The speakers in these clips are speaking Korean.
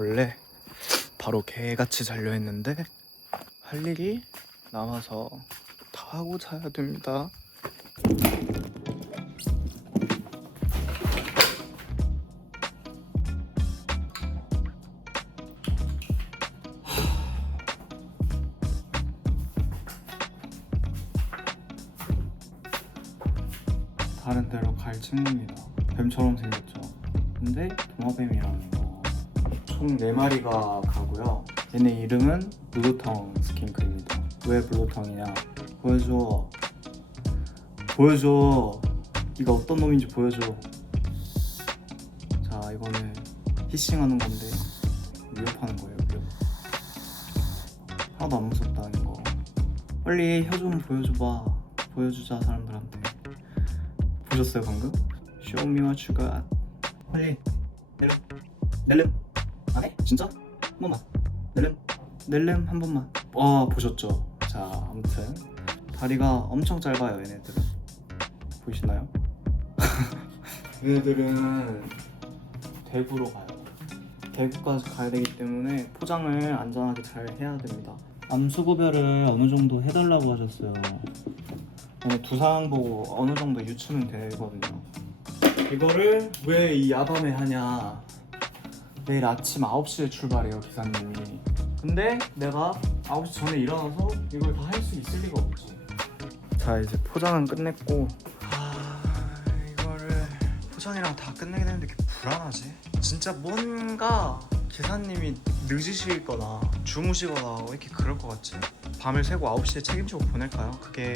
원래 바로 개같이 자려 했는데 할 일이 남아서 다 하고 자야 됩니다. 다른 데로 갈 친구입니다. 뱀처럼 생겼죠. 근데 도마뱀이라는 거. 총 4마리가 가고요. 얘네 이름은 블루텅 스킨크입니다. 왜 블루텅이냐? 보여줘. 보여줘. 네가 어떤 놈인지 보여줘. 자, 이거는 히싱하는 건데 위협하는 거예요. 위협. 하나도 안 무섭다는 거. 빨리 혀 좀 보여줘봐. 보여주자 사람들한테. 보셨어요 방금? Show me what you got. 빨리 내려. 낼름. 진짜? 한 번만. 낼름. 낼름 한 번만. 와 보셨죠? 자 아무튼 다리가 엄청 짧아요 얘네들은. 보이시나요? 얘네들은 대구로 가요. 대구까지 가야 되기 때문에 포장을 안전하게 잘 해야 됩니다. 암수 구별을 어느 정도 해달라고 하셨어요. 네, 두 상황 보고 어느 정도 유추는 되거든요. 이거를 왜 이 야밤에 하냐? 내일 아침 9시에 출발해요 기사님이. 근데 내가 9시 전에 일어나서 이걸 다 할 수 있을 리가 없지. 자 이제 포장은 끝냈고 아 이거를 포장이랑 다 되는데 이렇게 불안하지? 진짜 뭔가 기사님이 늦으시거나 주무시거나 왜 이렇게 그럴 것 같지? 밤을 새고 9시에 책임지고 보낼까요? 그게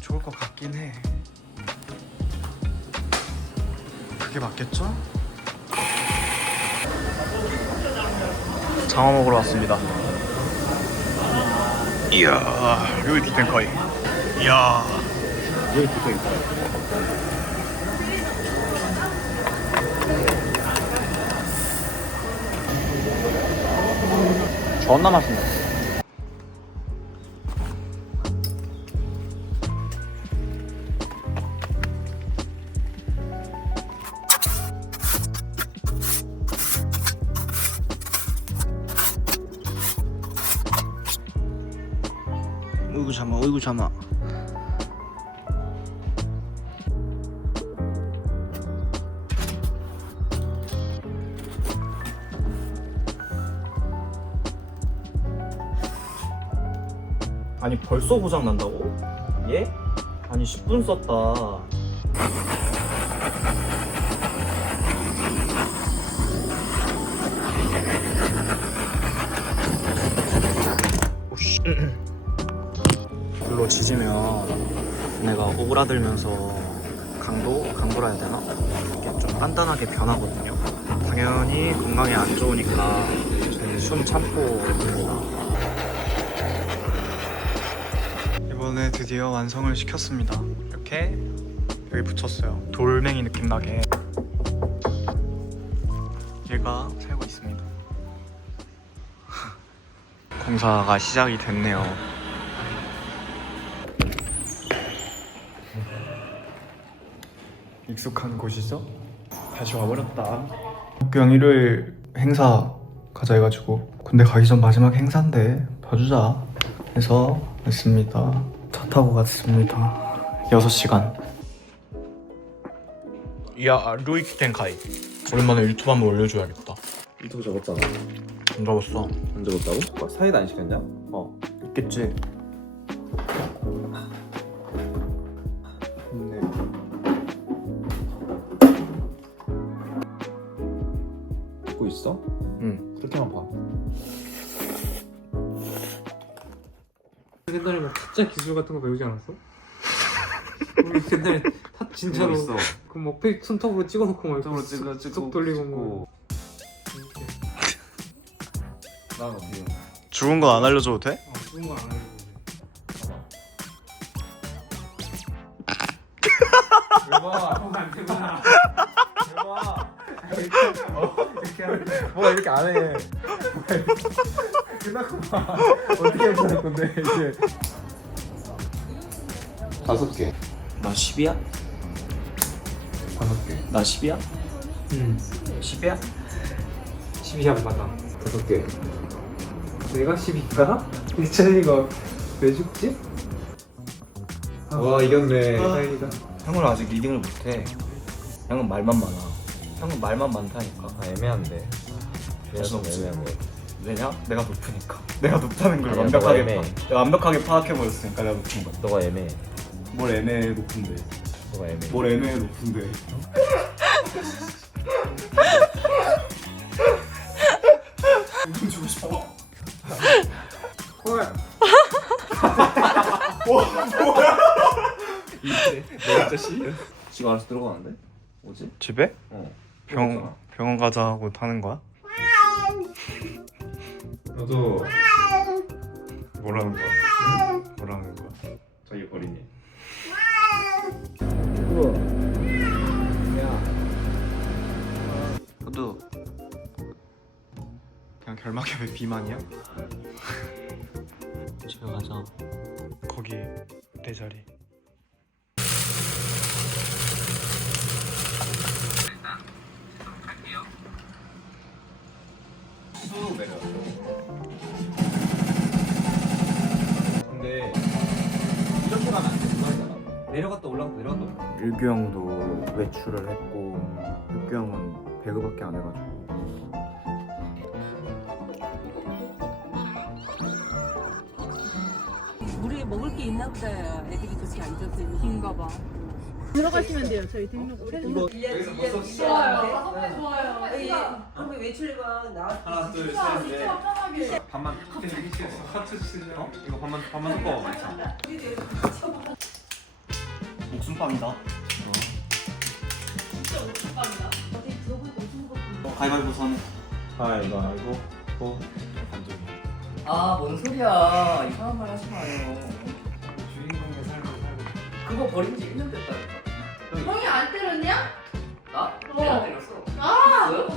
좋을 것 같긴 해. 그게 맞겠죠? 장어 먹으러 왔습니다. 이야, 여기 디텐카이. 이야, 여기 디텐카이. 존나 맛있네. 어이구 참아. 아니 벌써 고장 난다고? 예? 아니 10분 썼다. 오그라들면서 강도 강도라 해야 되나? 이렇게 좀 단단하게 변하거든요. 당연히 건강에 안 좋으니까 저는 숨 참고 있습니다. 이번에 드디어 완성을 시켰습니다. 이렇게 여기 붙였어요. 돌멩이 느낌 나게. 얘가 살고 있습니다. 공사가 시작이 됐네요. 익숙한 곳이죠? 다시 와버렸다. 학교형 일요일 행사 가자 해가지고 군대 가기 전 마지막 행사인데 봐주자 해서 했습니다. 차 타고 갔습니다. 6시간. 야 루이키 텐카이 오랜만에 유튜브 한번 올려줘야겠다. 유튜브 적었잖아. 안 적었어. 안 적었다고? 사이다 안 시켰냐? 어 있겠지. 타짜 기술 같은 거 배우지 않았어? 우리 옛날에 타 진짜로 있어. 그뭐 페이 손톱으로 찍어놓고 막 쪽으로 찍어 찍고 쏙 돌리고 뭐. 난 어떻게? 죽은 건 안 알려줘도 돼? 어, 그런 거안 알려주지 대박 되구나 대박 이렇게 하면 뭐가 이렇게 안 해? 끝났구만 어떻게 해볼 건데 이제 다섯 개. 나 10이야? 다섯 개. 나 10이야? 응 10이야? 12야 맞아 다섯 개. 내가 10인가? 일찬이가 왜 죽지? 와 이겼네. 다행이다 형은 아직 리딩을 못해. 형은 말만 많아. 형은 말만 많다니까. 아 애매한데. 내가 좀. 애매한데. 왜냐? 내가 높으니까. 내가 높다는 걸 아니야, 완벽하게 너가 애매해. 파, 내가 완벽하게 파악해 버렸으니까 내가 높은 거. 너가 애매해. 뭘 애매해 높은데? 너가 애매해. 뭘 애매해 높은데? 이거 주고 싶어. 헐 내가 진짜 씨. 집 안에서 들어가는데? 뭐지? 집에? 어. 병 병원 가자 하고 타는 거야? 너도 뭐라는 거야? 뭐라는 거야? 자기 버리니. 결막염의 비만이야? 집에 가자. 거기 내 자리. 수 내려. 근데 이렇게 가면 안 되는 거잖아. 내려갔다 올라갔다 내려갔다 올라갔다. 일규 형도 외출을 했고 육규 형은 배그밖에 안 해가지고 먹을 게 있나 보다. 애들이 그렇게 앉아서 있는 인가 봐. 들어가시면 돼요. 저희 등록 이거 여기서 벌써 좋아요. 좋아요. 외출가 나 하나 둘셋 넷. 반만 하트 치세요. 이거 반만 반만 섞어. 목숨빵이다. 어디 들어보니까 엄청 무겁던데. 가위바위보 선 가위바위보. 보. 반전. 아, 뭔 소리야. 이상한 말 하지 마요. 주인공의 삶을 살고 그거 버린 지 1년 됐다니까. 형이 안 때렸냐? 나? 어. 내가 때렸어. 아! 있어요?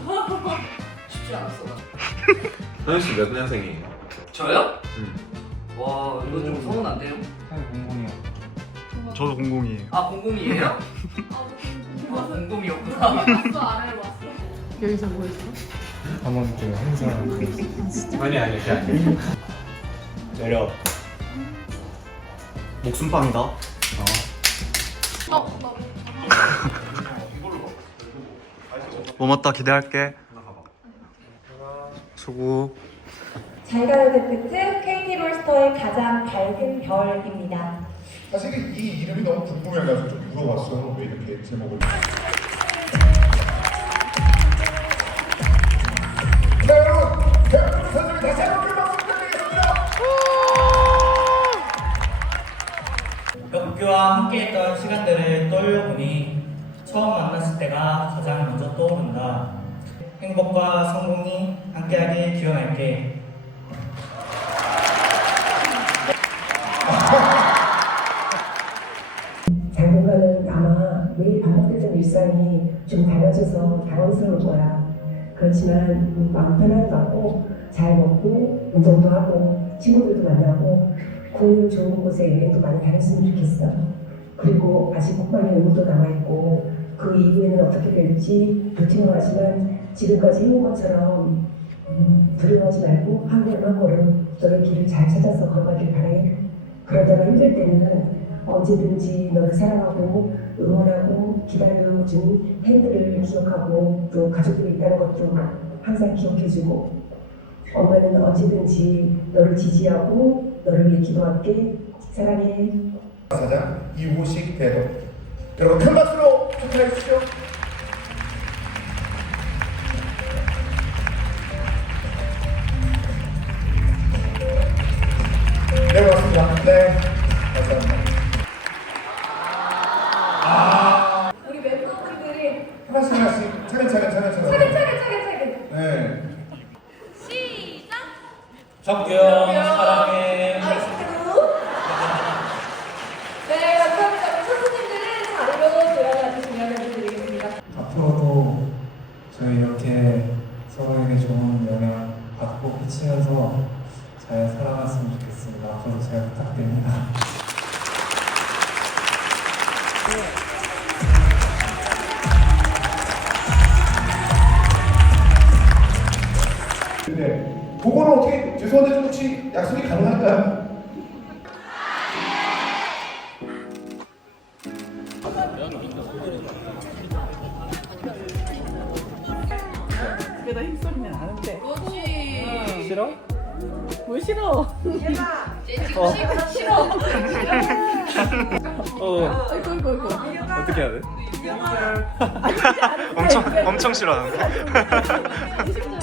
쉽지 않았어, 나. 하연 씨몇 년생이에요? 저요? 응. 와, 이거 좀 서운한데요? 형 공공이야 저도 공공이에요. 아, 공공이에요? 아, 아, 뭐 공공이었구나. 봤어, 알아요, 봤어. 여기서 뭐 했어? 한번 좀 항상 아니 아니 그게 아니야. 내려. 목숨빵이다. 어. 어, 나뭐 맞다 기대할게. 수고. 잘 가요 데프트 KT 롤스터의 가장 밝은 별입니다. 사실 이 이름이 너무 궁금해가지고 좀 물어봤어요. 왜 이렇게 제목을? 함께했던 시간들을 떠올려보니 처음 만났을 때가 가장 먼저 떠오른다. 행복과 성공이 함께하길 기원할게. 당분간은 아마 매일 반복되던 일상이 좀 달라져서 당황스러울 거야. 그렇지만 음, 마음 편하게 갖고 잘 먹고 운동도 하고 친구들도 만나고 공유 좋은 곳에 여행도 많이 다녔으면 좋겠어. 그리고 아직 폭발의 의무도 남아있고 그 이후에는 어떻게 될지 불투명하지만 지금까지 해온 것처럼 음, 두려워하지 말고 한 걸음 한 걸음 너의 길을 잘 찾아서 걸어가길 바래. 그러다가 힘들 때는 언제든지 너를 사랑하고 응원하고 기다려준 팬들을 기억하고 또 가족들이 있다는 것도 항상 기억해주고 엄마는 언제든지 너를 지지하고 너를 위해 기도할게. 사랑해. 사장 이호식 대도 여러분 큰 박수로 축하해 주십시오. 저희 이렇게 서로에게 좋은 영향 받고 끼치면서 잘 살아갔으면 좋겠습니다. 앞으로 잘 부탁드립니다. 싫어? 뭐 싫어? 어. 아이고 아이고 아이고. 어떻게 해야 돼? 엄청 엄청 싫어하는데.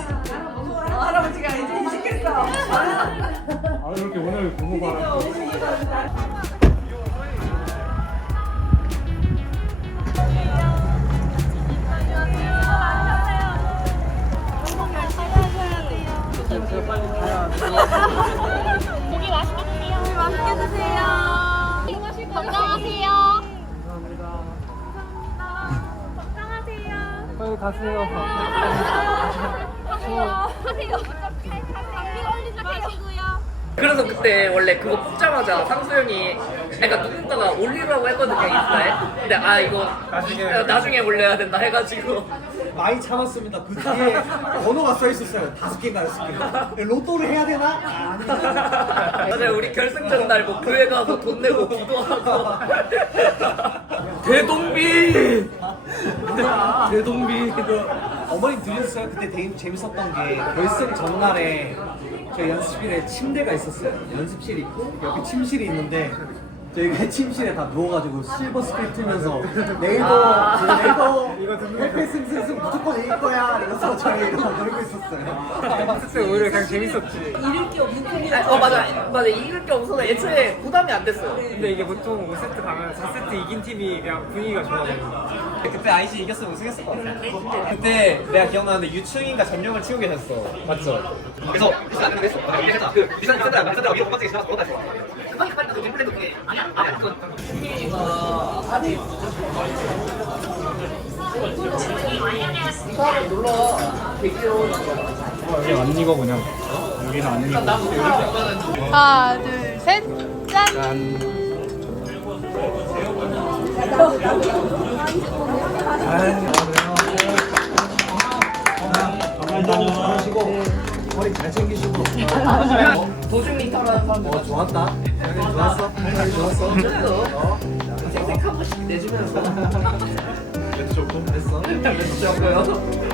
고기 맛있게 드세요. 고기 맛있게 드세요. 건강하세요. 건강하세요. 빨리 가세요. 감기 걸리지 마시고요. 그래서 그때 원래 그거 뽑자마자 상수 형이 그러니까 누군가가 올리라고 했거든요 인스타에 근데 아 이거 나중에 나중에 올려야 된다 해가지고 많이 참았습니다. 그 뒤에 번호가 써 있었어요. 다섯 개인가 여섯 개. 로또를 해야 되나? 아니. 맞아요 우리 결승전 날 뭐 교회 가서 돈 내고 기도하고 대동비 대동비 어머님 들으셨어요? 그때 되게 재밌었던 게 결승 전날에 저희 연습실에 침대가 있었어요. 연습실이 있고 옆에 침실이 있는데 저희가 침실에 다 누워가지고 실버 스크린 틀면서 내일도 내일도 이거 해피 승승승 무조건 이길 거야 이러면서 저희 이거 놀고 있었어요. 그때 오히려 그냥 재밌었지. 잃을 게 없는 편이 아, 어 맞아 맞아 이길 게 없어서 애초에 부담이 안 됐어요 근데 이게 보통 5세트 가면 4세트 이긴 팀이 그냥 분위기가 좋아져요. 그때 아이씨 이겼으면 우승했을 것 같아. 그때 내가 기억나는데 유충인가 전령을 치고 계셨어. 맞죠? 그래서 비싼 안 그랬어. 그 비싼 비싼 비싼 비싼 위에 첫 번째 지나서 먹었다. 급하게 빨리 가서 뒷플레이도 그게 아니야 아니야 그건 여기 안 익어 그냥. 여기는 안 익어. 하나, 둘, 셋. 짠. 짠. 머리 잘 챙기시고. 도중 리터라는 사람 어 좋았다. 형님 좋았어. 형님 좋았어. 생색 한 번씩 내주면서 좋고. 됐어. 됐어.